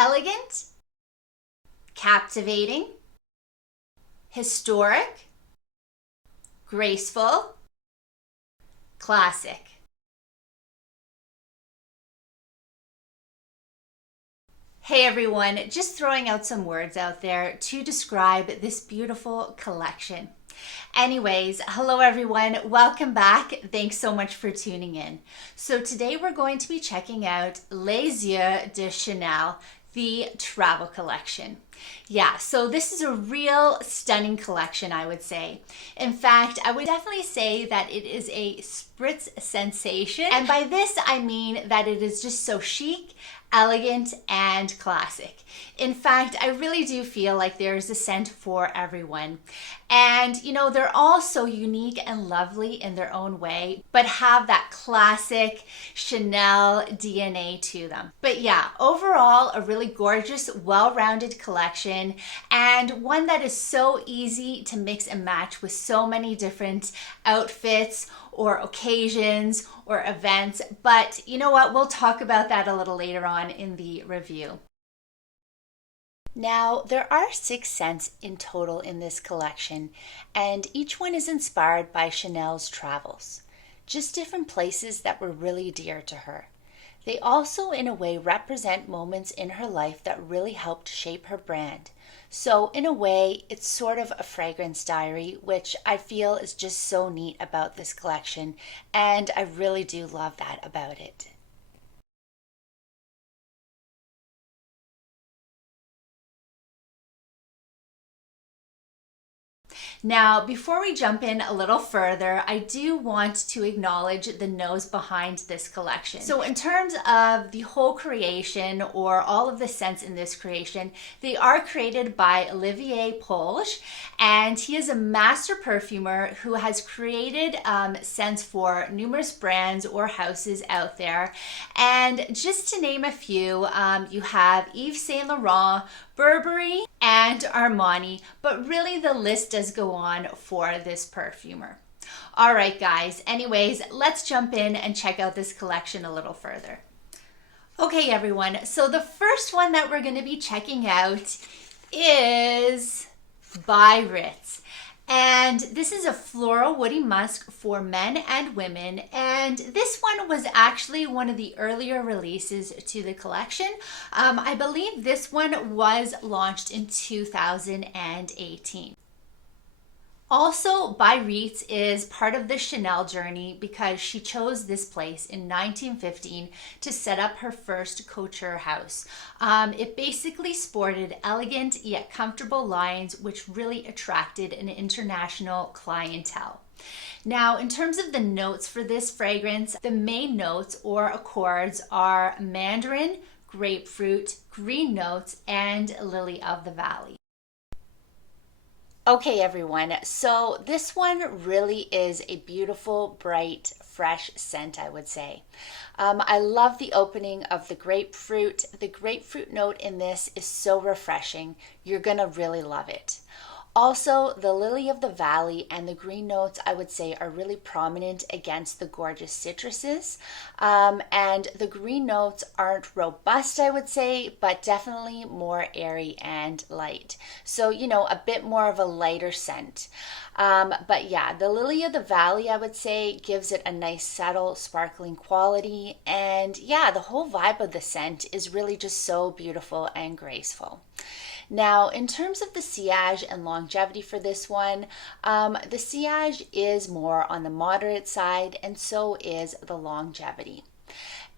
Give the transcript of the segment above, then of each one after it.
elegant, captivating, historic, graceful, classic. Hey everyone, just throwing out some words out there to describe this beautiful collection. Anyways, hello everyone, welcome back. Thanks so much for tuning in. So today we're going to be checking out Les Yeux de Chanel, the travel collection. Yeah, so this is a real stunning collection, I would say. In fact, I would definitely say that it is a spritz sensation. And by this, I mean that it is just so chic, elegant, and classic. In fact, I really do feel like there's a scent for everyone. And you know, they're all so unique and lovely in their own way, but have that classic Chanel DNA to them. But yeah, overall, a really gorgeous, well-rounded collection, and one that is so easy to mix and match with so many different outfits or occasions or events. But you know what? We'll talk about that a little later on in the review. Now, there are 6 scents in total in this collection, and each one is inspired by Chanel's travels. Just different places that were really dear to her. They also, in a way, represent moments in her life that really helped shape her brand. So, in a way, it's sort of a fragrance diary, which I feel is just so neat about this collection, and I really do love that about it. Now, before we jump in a little further, I do want to acknowledge the nose behind this collection. So in terms of the whole creation or all of the scents in this creation, they are created by Olivier Polge, and he is a master perfumer who has created scents for numerous brands or houses out there. And just to name a few, you have Yves Saint Laurent, Burberry, and Armani, but really the list does go on for this perfumer. All right, guys, anyways, let's jump in and check out this collection a little further. Okay, everyone, so the first one that we're going to be checking out is Biarritz. And this is a floral woody musk for men and women. And this one was actually one of the earlier releases to the collection. I believe this one was launched in 2018. Also, Biarritz is part of the Chanel journey because she chose this place in 1915 to set up her first couture house. It basically sported elegant yet comfortable lines, which really attracted an international clientele. Now, in terms of the notes for this fragrance, the main notes or accords are mandarin, grapefruit, green notes, and lily of the valley. Okay, everyone, so this one really is a beautiful, bright, fresh scent, I would say. I love the opening of the grapefruit. The grapefruit note in this is so refreshing. You're gonna really love it. Also, the lily of the valley and the green notes, I would say, are really prominent against the gorgeous citruses. And the green notes aren't robust, I would say, but definitely more airy and light. So, you know, a bit more of a lighter scent. But yeah, the lily of the valley, I would say, gives it a nice, subtle, sparkling quality. And yeah, the whole vibe of the scent is really just so beautiful and graceful. Now, in terms of the sillage and longevity for this one, the sillage is more on the moderate side, and so is the longevity.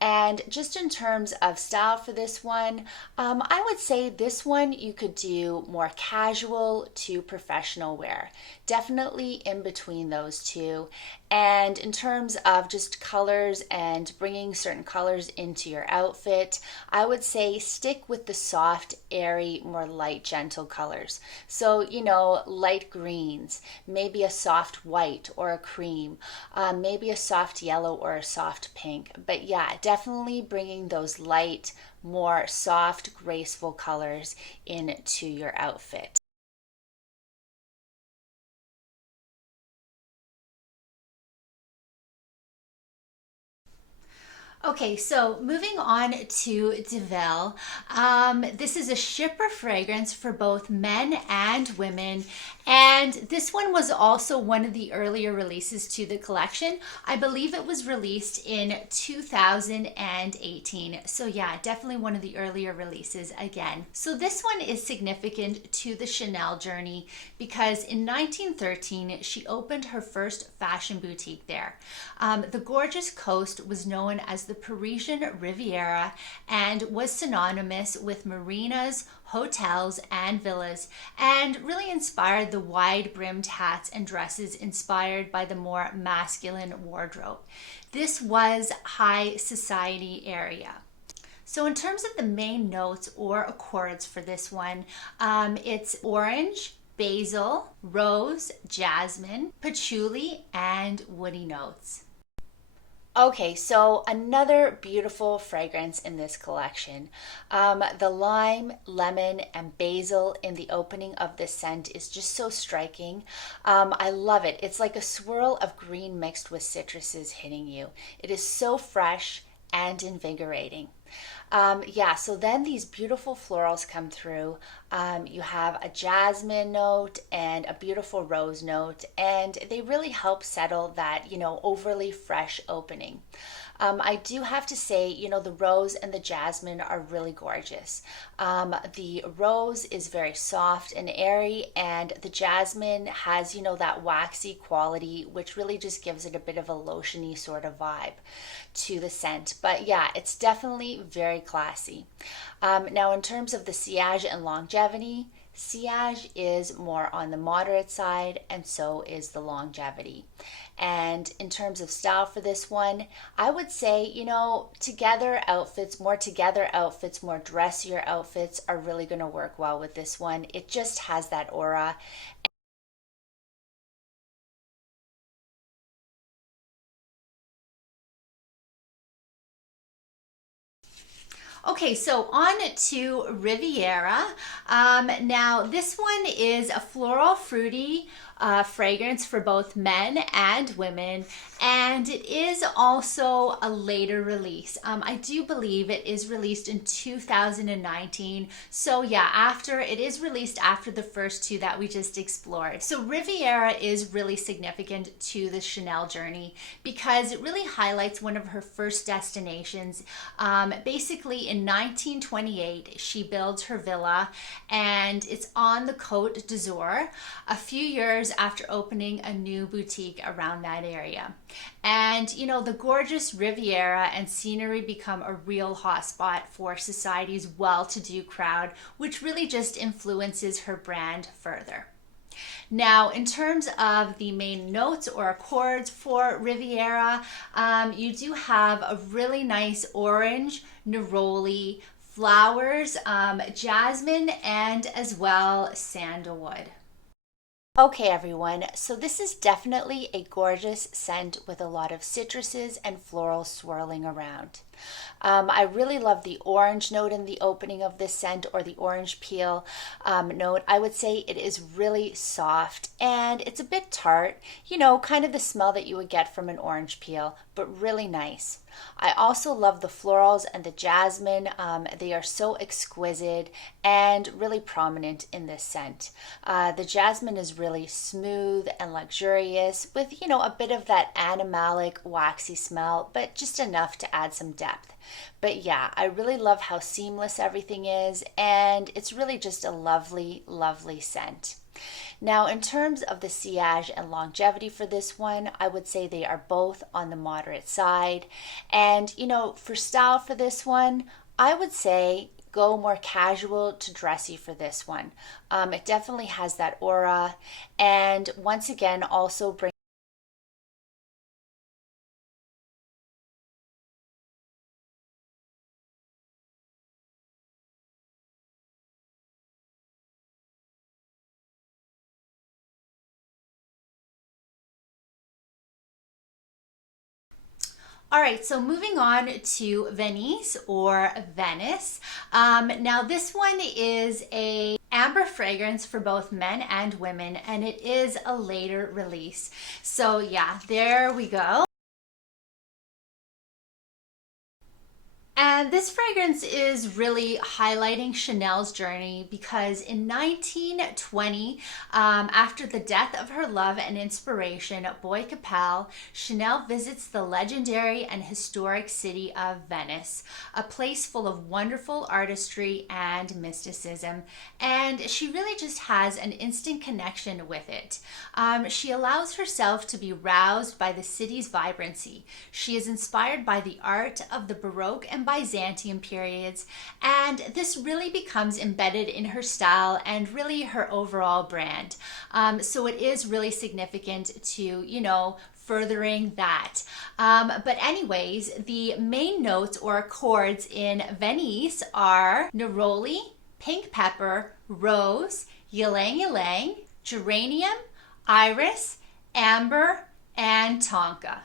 And just in terms of style for this one, I would say this one you could do more casual to professional wear. Definitely in between those two. And in terms of just colors and bringing certain colors into your outfit, I would say stick with the soft, airy, more light, gentle colors. So, you know, light greens, maybe a soft white or a cream, maybe a soft yellow or a soft pink. But yeah, definitely bringing those light, more soft, graceful colors into your outfit. Okay, so moving on to Deauville. This is a shipper fragrance for both men and women. And this one was also one of the earlier releases to the collection. I believe it was released in 2018. So, yeah, definitely one of the earlier releases again. So, this one is significant to the Chanel journey because in 1913 she opened her first fashion boutique there. The gorgeous coast was known as the Parisian Riviera and was synonymous with marinas, hotels, and villas, and really inspired the wide brimmed hats and dresses inspired by the more masculine wardrobe. This was high society area. So in terms of the main notes or accords for this one, it's orange, basil, rose, jasmine, patchouli, and woody notes. Okay, so another beautiful fragrance in this collection. The lime, lemon, and basil in the opening of this scent is just so striking. I love it. It's like a swirl of green mixed with citruses hitting you. It is so fresh and invigorating. Yeah, so then these beautiful florals come through. You have a jasmine note and a beautiful rose note, and they really help settle that, overly fresh opening. I do have to say, the rose and the jasmine are really gorgeous. The rose is very soft and airy, and the jasmine has, that waxy quality, which really just gives it a bit of a lotiony sort of vibe to the scent. But yeah, it's definitely very classy. Now, in terms of the sillage and longevity, sillage is more on the moderate side, and so is the longevity. And in terms of style for this one, I would say, together outfits, more dressier outfits are really going to work well with this one. It just has that aura. Okay, so on to Riviera. Now, this one is a floral fruity fragrance for both men and women, and it is also a later release. I do believe it is released in 2019. So yeah, it is released after the first two that we just explored. So Riviera is really significant to the Chanel journey because it really highlights one of her first destinations. Basically, in 1928, she builds her villa, and it's on the Côte d'Azur, a few years after opening a new boutique around that area. And the gorgeous Riviera and scenery become a real hotspot for society's well-to-do crowd, which really just influences her brand further. Now, in terms of the main notes or accords for Riviera, you do have a really nice orange, neroli, flowers, jasmine, and as well sandalwood. Okay, everyone, so this is definitely a gorgeous scent with a lot of citruses and florals swirling around. I really love the orange note in the opening of this scent, or the orange peel note. I would say it is really soft and it's a bit tart, kind of the smell that you would get from an orange peel, but really nice. I also love the florals and the jasmine. They are so exquisite and really prominent in this scent. The jasmine is really smooth and luxurious with, a bit of that animalic, waxy smell, but just enough to add some depth. But yeah, I really love how seamless everything is, and it's really just a lovely, lovely scent. Now, in terms of the sillage and longevity for this one, I would say they are both on the moderate side. And, for style for this one, I would say go more casual to dressy for this one. It definitely has that aura. And once again, also bring All right, so moving on to Venise or Venice. Now this one is a amber fragrance for both men and women, and it is a later release. So yeah, there we go. And this fragrance is really highlighting Chanel's journey because in 1920, after the death of her love and inspiration, Boy Capel, Chanel visits the legendary and historic city of Venice, a place full of wonderful artistry and mysticism. And she really just has an instant connection with it. She allows herself to be roused by the city's vibrancy. She is inspired by the art of the Baroque and Byzantium periods, and this really becomes embedded in her style and really her overall brand. So it is really significant to, furthering that. But anyways, the main notes or accords in Venise are neroli, pink pepper, rose, ylang ylang, geranium, iris, amber, and tonka.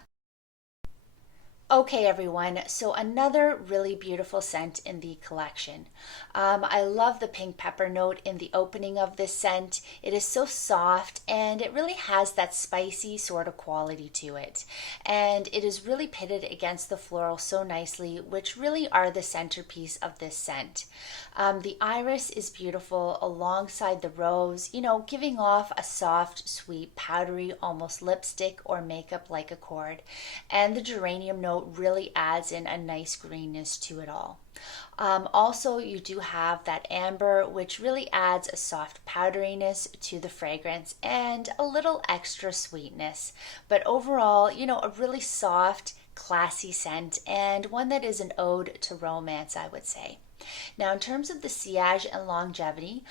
Okay, everyone, so another really beautiful scent in the collection. I love the pink pepper note in the opening of this scent. It is so soft and it really has that spicy sort of quality to it. And it is really pitted against the floral so nicely, which really are the centerpiece of this scent. The iris is beautiful alongside the rose, giving off a soft, sweet, powdery, almost lipstick or makeup-like accord. And the geranium note really adds in a nice greenness to it all. Also, you do have that amber, which really adds a soft powderiness to the fragrance and a little extra sweetness. But overall, a really soft, classy scent and one that is an ode to romance, I would say. Now, in terms of the sillage and longevity,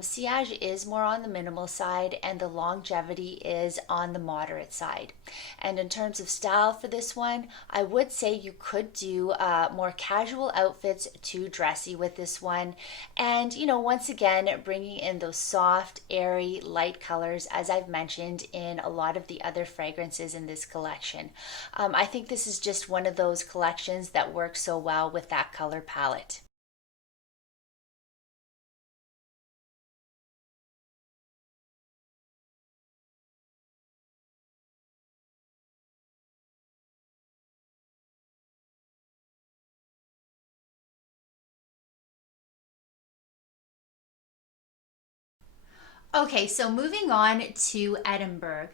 sillage is more on the minimal side and the longevity is on the moderate side. And in terms of style for this one, I would say you could do more casual outfits to dressy with this one. And, once again, bringing in those soft, airy, light colors, as I've mentioned in a lot of the other fragrances in this collection. I think this is just one of those collections that works so well with that color palette. Okay, so moving on to Edinburgh.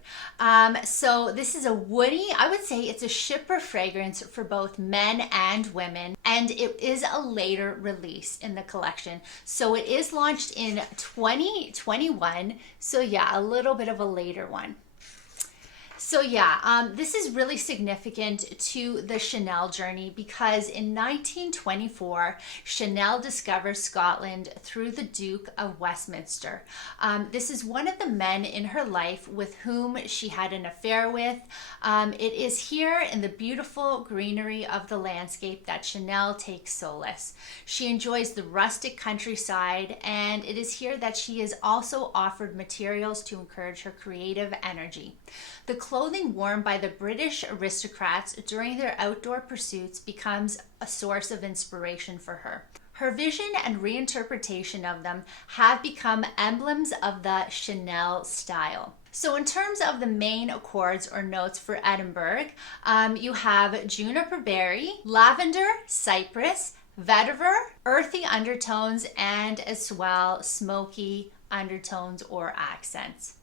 So this is a woody, I would say it's a shipper fragrance for both men and women, and it is a later release in the collection. So it is launched in 2021, so yeah, a little bit of a later one. So yeah, this is really significant to the Chanel journey because in 1924, Chanel discovers Scotland through the Duke of Westminster. This is one of the men in her life with whom she had an affair with. It is here in the beautiful greenery of the landscape that Chanel takes solace. She enjoys the rustic countryside, and it is here that she is also offered materials to encourage her creative energy. The clothing worn by the British aristocrats during their outdoor pursuits becomes a source of inspiration for her. Her vision and reinterpretation of them have become emblems of the Chanel style. So in terms of the main accords or notes for Edinburgh, you have juniper berry, lavender, cypress, vetiver, earthy undertones, and as well smoky undertones or accents.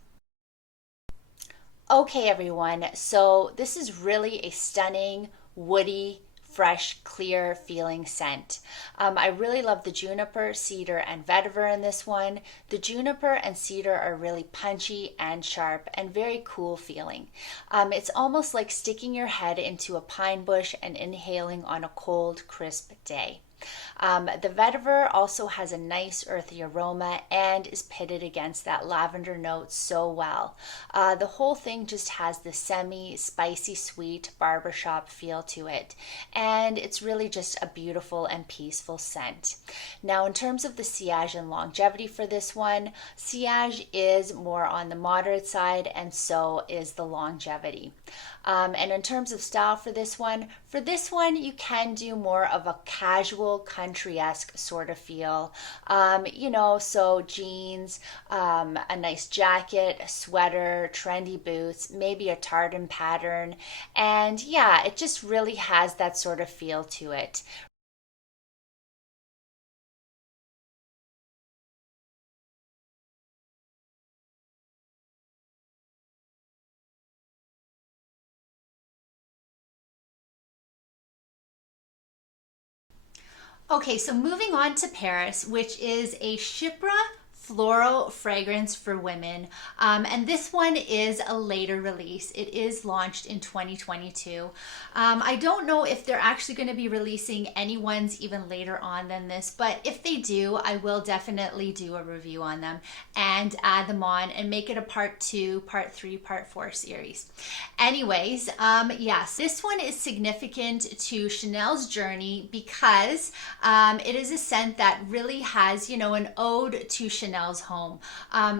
Okay, everyone, so this is really a stunning, woody, fresh, clear feeling scent. I really love the juniper, cedar, and vetiver in this one. The juniper and cedar are really punchy and sharp and very cool feeling. It's almost like sticking your head into a pine bush and inhaling on a cold, crisp day. The vetiver also has a nice earthy aroma and is pitted against that lavender note so well. The whole thing just has the semi-spicy sweet barbershop feel to it, and it's really just a beautiful and peaceful scent. Now, in terms of the sillage and longevity for this one, sillage is more on the moderate side and so is the longevity. And in terms of style for this one you can do more of a casual country-esque sort of feel. So jeans, a nice jacket, a sweater, trendy boots, maybe a tartan pattern. And yeah, it just really has that sort of feel to it. Okay, so moving on to Paris, which is a Chypre floral fragrance for women. And this one is a later release. It is launched in 2022. I don't know if they're actually going to be releasing any ones even later on than this, but if they do, I will definitely do a review on them and add them on and make it a part 2, part 3, part 4 series. Anyways, yes, this one is significant to Chanel's journey because it is a scent that really has, an ode to Chanel's home.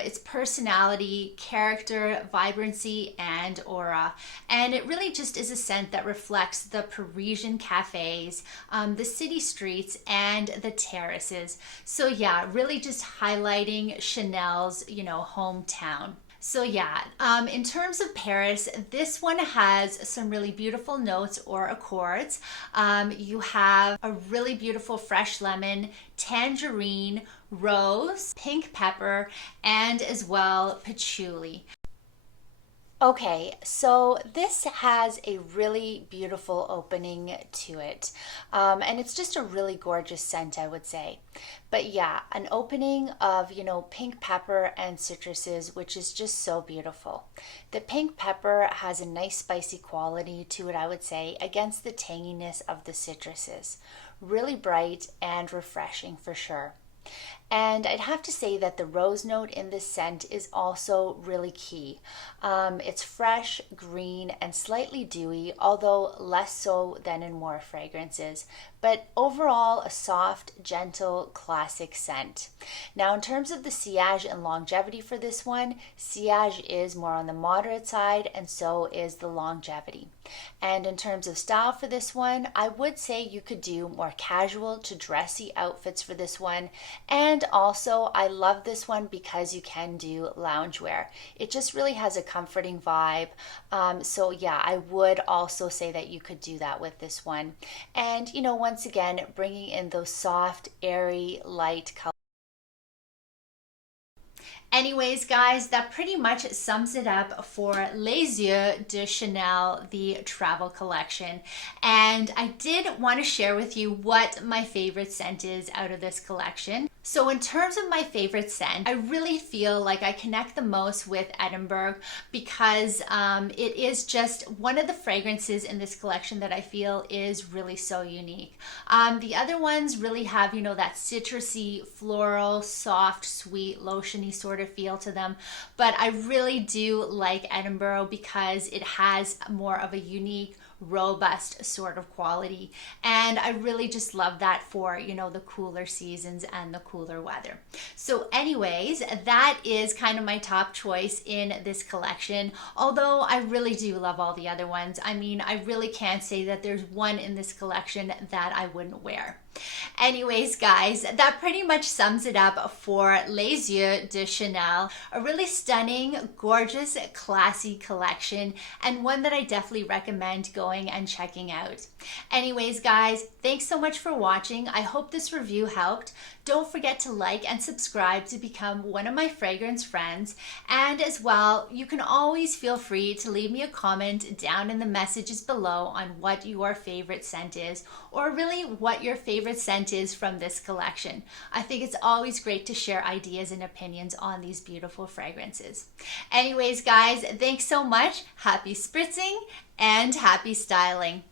Its personality, character, vibrancy, and aura. And it really just is a scent that reflects the Parisian cafes, the city streets, and the terraces. So yeah, really just highlighting Chanel's, hometown. So yeah, in terms of Paris, this one has some really beautiful notes or accords. You have a really beautiful fresh lemon, tangerine, rose, pink pepper, and as well patchouli. Okay, so this has a really beautiful opening to it. And it's just a really gorgeous scent, I would say. But yeah, an opening of, pink pepper and citruses, which is just so beautiful. The pink pepper has a nice spicy quality to it, I would say, against the tanginess of the citruses. Really bright and refreshing for sure. And I'd have to say that the rose note in this scent is also really key. It's fresh, green, and slightly dewy, although less so than in more fragrances. But overall, a soft, gentle, classic scent. Now, in terms of the sillage and longevity for this one, sillage is more on the moderate side, and so is the longevity. And in terms of style for this one, I would say you could do more casual to dressy outfits for this one. And also, I love this one because you can do loungewear. It just really has a comforting vibe. So yeah, I would also say that you could do that with this one. And, once again, bringing in those soft, airy, light colors. Anyways, guys, that pretty much sums it up for Les Yeux de Chanel, the travel collection. And I did want to share with you what my favorite scent is out of this collection. So in terms of my favorite scent, I really feel like I connect the most with Edinburgh because it is just one of the fragrances in this collection that I feel is really so unique. The other ones really have, that citrusy, floral, soft, sweet, lotiony sort of feel to them. But I really do like Edinburgh because it has more of a unique, robust sort of quality, and I really just love that for the cooler seasons and the cooler weather. So anyways, that is kind of my top choice in this collection, although I really do love all the other ones. I mean, I really can't say that there's one in this collection that I wouldn't wear. Anyways, guys, that pretty much sums it up for Les Yeux de Chanel, a really stunning, gorgeous, classy collection, and one that I definitely recommend going and checking out. Anyways, guys, thanks so much for watching. I hope this review helped. Don't forget to like and subscribe to become one of my fragrance friends. And as well, you can always feel free to leave me a comment down in the messages below on what your favorite scent is, or really what your favorite scent is from this collection. I think it's always great to share ideas and opinions on these beautiful fragrances. Anyways, guys, thanks so much. Happy spritzing and happy styling.